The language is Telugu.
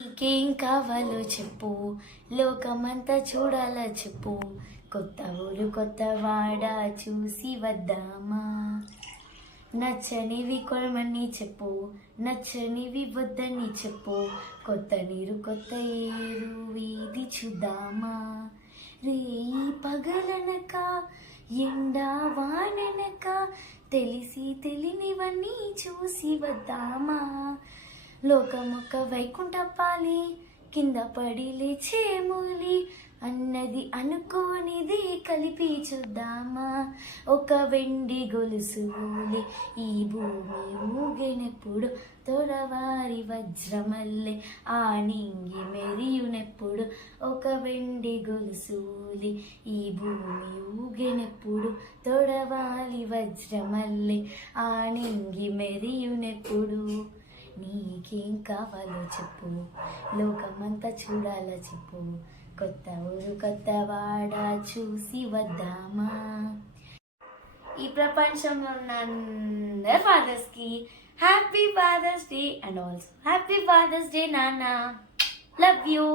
నీకేం కావాలో చెప్పు, లోకమంతా చూడాలా చెప్పు, కొత్త ఊరు కొత్త వాడ చూసి వద్దామా. నచ్చనివి కొనమని చెప్పు, నచ్చనివి వద్దని చెప్పు, కొత్త నీరు కొత్త ఏరు వీధి చూద్దామా. రేయి పగలనక ఎండా వాననక తెలిసి తెలియనివన్నీ చూసి వద్దామా. లోకమొక్క వైకుంఠపాలి కింద పడి లేచే మూలి అన్నది అనుకోనిది కలిపి చూద్దామా. ఒక వెండి గొలుసు ఈ భూమి ఊగినప్పుడు తొడవారి వజ్రమల్లె ఆ నింగి మెరియునెప్పుడు. ఒక వెండి గొలుసు ఈ భూమి ఊగినప్పుడు తొడవాలి వజ్రమల్లె ఆ నింగి మెరియునెప్పుడు. నీకేం కావాలో చెప్పు, లోకమంతా చూడాలా చెప్పు, కొత్త ఊరు కొత్త వాడ చూసి వద్దామా. ఈ ప్రపంచంలో ఉన్న అందరు ఫాదర్స్కి happy father's day and also happy father's day నాన్న. Love you.